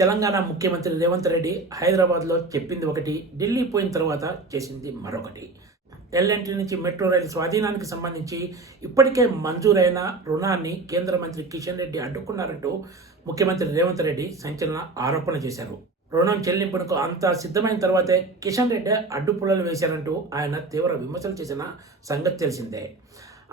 తెలంగాణ ముఖ్యమంత్రి రేవంత్ రెడ్డి హైదరాబాద్లో చెప్పింది ఒకటి, ఢిల్లీ పోయిన తర్వాత చేసింది మరొకటి. ఎల్ఎన్టీ నుంచి మెట్రో రైలు స్వాధీనానికి సంబంధించి ఇప్పటికే మంజూరైన రుణాన్ని కేంద్ర మంత్రి కిషన్ రెడ్డి అడ్డుకున్నారంటూ ముఖ్యమంత్రి రేవంత్ రెడ్డి సంచలన ఆరోపణ చేశారు. రుణం చెల్లింపునకు అంతా సిద్ధమైన తర్వాతే కిషన్ రెడ్డి అడ్డుపుల్లలు వేశారంటూ ఆయన తీవ్ర విమర్శలు చేసిన సంగతి తెలిసిందే.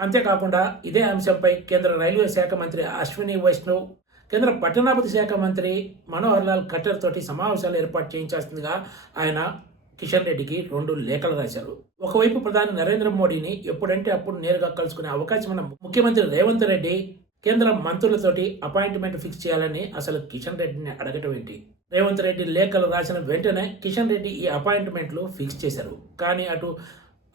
అంతేకాకుండా ఇదే అంశంపై కేంద్ర రైల్వే శాఖ మంత్రి అశ్విని వైష్ణవ్, కేంద్ర పట్టణాభివృద్ధి శాఖ మంత్రి మనోహర్ లాల్ ఖట్టర్ తోటి సమావేశాలు ఏర్పాటు చేయించాల్సిందిగా ఆయన కిషన్ రెడ్డికి 2 లేఖలు రాశారు. ఒకవైపు ప్రధాని నరేంద్ర మోడీని ఎప్పుడంటే అప్పుడు నేరుగా కలుసుకునే అవకాశం ఉన్న ముఖ్యమంత్రి రేవంత్ రెడ్డి కేంద్ర మంత్రులతోటి అపాయింట్మెంట్ ఫిక్స్ చేయాలని అసలు కిషన్ రెడ్డిని అడగటం ఏంటి? రేవంత్ రెడ్డి లేఖలు రాసిన వెంటనే కిషన్ రెడ్డి ఈ అపాయింట్మెంట్లు ఫిక్స్ చేశారు. కానీ అటు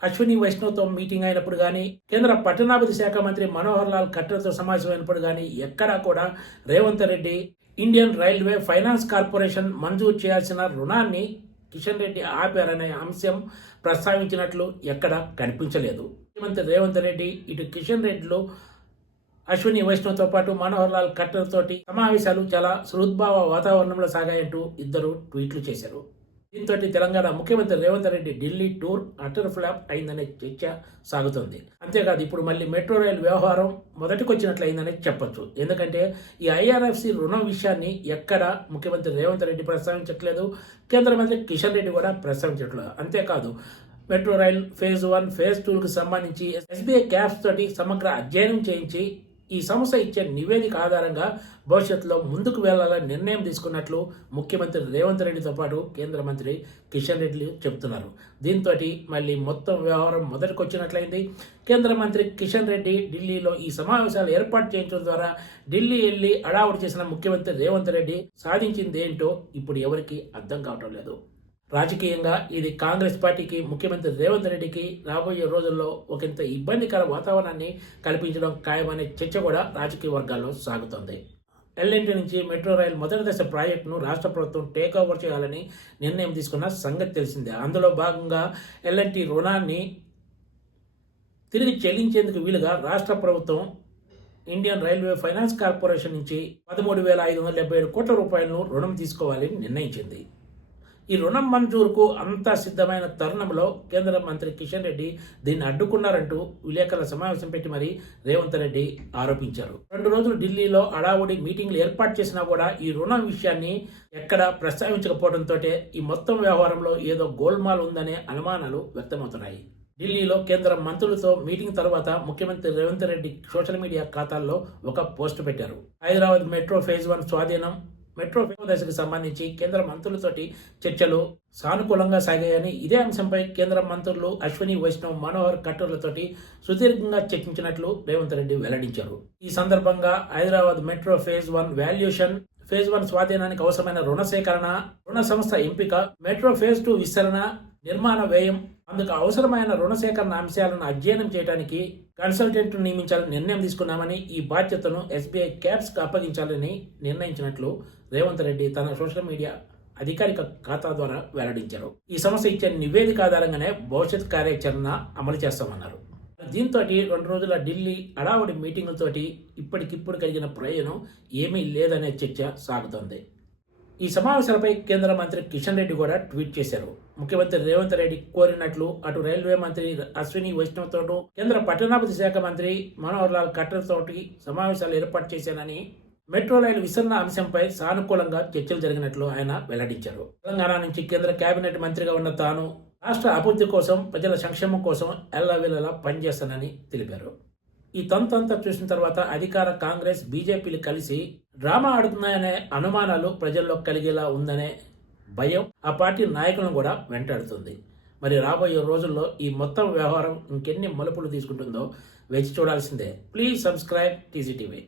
అశ్విని వైష్ణవ్తో మీటింగ్ అయినప్పుడు కానీ, కేంద్ర పట్టణాభివృద్ధి శాఖ మంత్రి మనోహర్ లాల్ ఖట్టర్తో సమావేశం అయినప్పుడు కానీ ఎక్కడా కూడా Revanth Reddy Indian railway finance corporation మంజూరు చేయాల్సిన రుణాన్ని కిషన్ రెడ్డి ఆపారనే అంశం ప్రస్తావించినట్లు ఎక్కడ కనిపించలేదు. ముఖ్యమంత్రి రేవంత్ రెడ్డి ఇటు కిషన్ రెడ్డిలో అశ్విని వైష్ణవ్తో పాటు మనోహర్ లాల్ ఖట్టర్ తోటి సమావేశాలు చాలా సుహృద్భావ వాతావరణంలో సాగాయంటూ ఇద్దరు ట్వీట్లు చేశారు. దీంతో తెలంగాణ ముఖ్యమంత్రి Revanth Reddy Delhi tour utter flop అయిందనే చర్చ సాగుతుంది. అంతేకాదు ఇప్పుడు మళ్ళీ మెట్రో రైలు వ్యవహారం మొదటికొచ్చినట్లయిందనే చెప్పొచ్చు. ఎందుకంటే ఈ ఐఆర్ఎఫ్సి రుణం విషయాన్ని ఎక్కడ ముఖ్యమంత్రి రేవంత్ రెడ్డి ప్రస్తావించట్లేదు, కేంద్ర మంత్రి కిషన్ రెడ్డి కూడా ప్రస్తావించట్లేదు. అంతేకాదు మెట్రో రైల్ ఫేజ్ 1, ఫేజ్ 2కు సంబంధించి ఎస్బీఐ క్యాప్స్ తోటి సమగ్ర అధ్యయనం చేయించి ఈ సంస్థ ఇచ్చే నివేదిక ఆధారంగా భవిష్యత్తులో ముందుకు వెళ్లాలని నిర్ణయం తీసుకున్నట్లు ముఖ్యమంత్రి రేవంత్ రెడ్డితో పాటు కేంద్ర మంత్రి కిషన్ రెడ్డి చెబుతున్నారు. దీంతో మళ్ళీ మొత్తం వ్యవహారం మొదటికొచ్చినట్లయింది. కేంద్ర మంత్రి కిషన్ రెడ్డి ఢిల్లీలో ఈ సమావేశాలు ఏర్పాటు చేయించడం ద్వారా ఢిల్లీ వెళ్లి అడావుడి చేసిన ముఖ్యమంత్రి రేవంత్ రెడ్డి సాధించింది ఏంటో ఇప్పుడు ఎవరికి అర్థం కావటం లేదు. రాజకీయంగా ఇది కాంగ్రెస్ పార్టీకి, ముఖ్యమంత్రి రేవంత్ రెడ్డికి రాబోయే రోజుల్లో ఒకంత ఇబ్బందికర వాతావరణాన్ని కల్పించడం ఖాయమనే చర్చ కూడా రాజకీయ వర్గాల్లో సాగుతోంది. ఎల్ఎన్టీ నుంచి మెట్రో రైల్ మొదటి దశ ప్రాజెక్టును రాష్ట్ర ప్రభుత్వం టేక్ ఓవర్ చేయాలని నిర్ణయం తీసుకున్న సంగతి తెలిసిందే. అందులో భాగంగా ఎల్ఎన్టీ రుణాన్ని తిరిగి చెల్లించేందుకు వీలుగా రాష్ట్ర ప్రభుత్వం ఇండియన్ రైల్వే ఫైనాన్స్ కార్పొరేషన్ నుంచి 13,577 కోట్ల రూపాయలను రుణం తీసుకోవాలని నిర్ణయించింది. ఈ రుణం మంజూరుకు అంతా సిద్ధమైన తరుణంలో కేంద్ర మంత్రి కిషన్ రెడ్డి దీన్ని అడ్డుకున్నారంటూ విలేకరుల సమావేశం పెట్టి మరీ రేవంత్ రెడ్డి ఆరోపించారు. 2 రోజులు ఢిల్లీలో అడావుడి మీటింగ్లు ఏర్పాటు చేసినా కూడా ఈ రుణం విషయాన్ని ఎక్కడ ప్రస్తావించకపోవడంతో ఈ మొత్తం వ్యవహారంలో ఏదో గోల్మాల్ ఉందనే అనుమానాలు వ్యక్తమవుతున్నాయి. ఢిల్లీలో కేంద్ర మంత్రులతో మీటింగ్ తర్వాత ముఖ్యమంత్రి రేవంత్ రెడ్డి సోషల్ మీడియా ఖాతాల్లో ఒక పోస్ట్ పెట్టారు. హైదరాబాద్ మెట్రో ఫేజ్ 1 స్వాధీనం, మెట్రో దశకు సంబంధించి కేంద్ర మంత్రులతోటి చర్చలు సానుకూలంగా సాగాయని, ఇదే అంశంపై కేంద్ర మంత్రులు అశ్విని వైష్ణవ్, మనోహర్ ఖట్టర్లతోటి సుదీర్ఘంగా చర్చించినట్లు రేవంత్ రెడ్డి వెల్లడించారు. ఈ సందర్భంగా Hyderabad metro phase 1 valuation, phase 1 స్వాధీనానికి అవసరమైన రుణ సేకరణ, రుణ సంస్థ ఎంపిక, మెట్రో ఫేజ్ 2 విస్తరణ, నిర్మాణ వ్యయం, అందుకు అవసరమైన రుణ సేకరణ అంశాలను అధ్యయనం చేయడానికి కన్సల్టెంట్ నియమించాలని నిర్ణయం తీసుకున్నామని, ఈ బాధ్యతను ఎస్బీఐ క్యాప్స్ కు అప్పగించాలని నిర్ణయించినట్లు రేవంత్ రెడ్డి తన సోషల్ మీడియా అధికారిక ఖాతా ద్వారా వెల్లడించారు. ఈ సమస్య ఇచ్చే నివేదిక ఆధారంగానే భవిష్యత్ కార్యాచరణ అమలు చేస్తామన్నారు. దీంతో 2 రోజుల ఢిల్లీ అడావుడి మీటింగులతోటి ఇప్పటికిప్పుడు కలిగిన ప్రయోజనం ఏమీ లేదనే చర్చ సాగుతోంది. ఈ సమావేశాలపై కేంద్ర మంత్రి కిషన్ రెడ్డి కూడా ట్వీట్ చేశారు. ముఖ్యమంత్రి రేవంత్ రెడ్డి కోరినట్లు అటు రైల్వే మంత్రి అశ్విని వైష్ణవ్ తోటూ, కేంద్ర పట్టణాభివృద్ధి శాఖ మంత్రి మనోహర్ లాల్ ఖట్టర్ తోటి సమావేశాలు ఏర్పాటు చేశానని, మెట్రో రైలు విస్తరణ అంశంపై సానుకూలంగా చర్చలు జరిగినట్లు ఆయన వెల్లడించారు. తెలంగాణ నుంచి కేంద్ర కేబినెట్ మంత్రిగా ఉన్న తాను రాష్ట్ర అభివృద్ధి కోసం, ప్రజల సంక్షేమం కోసం ఎల్లవేళలా పనిచేస్తానని తెలిపారు. ఈ తంతంతా చూసిన తర్వాత అధికార కాంగ్రెస్, బీజేపీలు కలిసి డ్రామా ఆడుతున్నాయనే అనుమానాలు ప్రజల్లో కలిగేలా ఉందనే భయం ఆ పార్టీ నాయకులను కూడా వెంటాడుతుంది. మరి రాబోయే రోజుల్లో ఈ మొత్తం వ్యవహారం ఇంకెన్ని మలుపులు తీసుకుంటుందో వేచి చూడాల్సిందే. Please subscribe TGTV.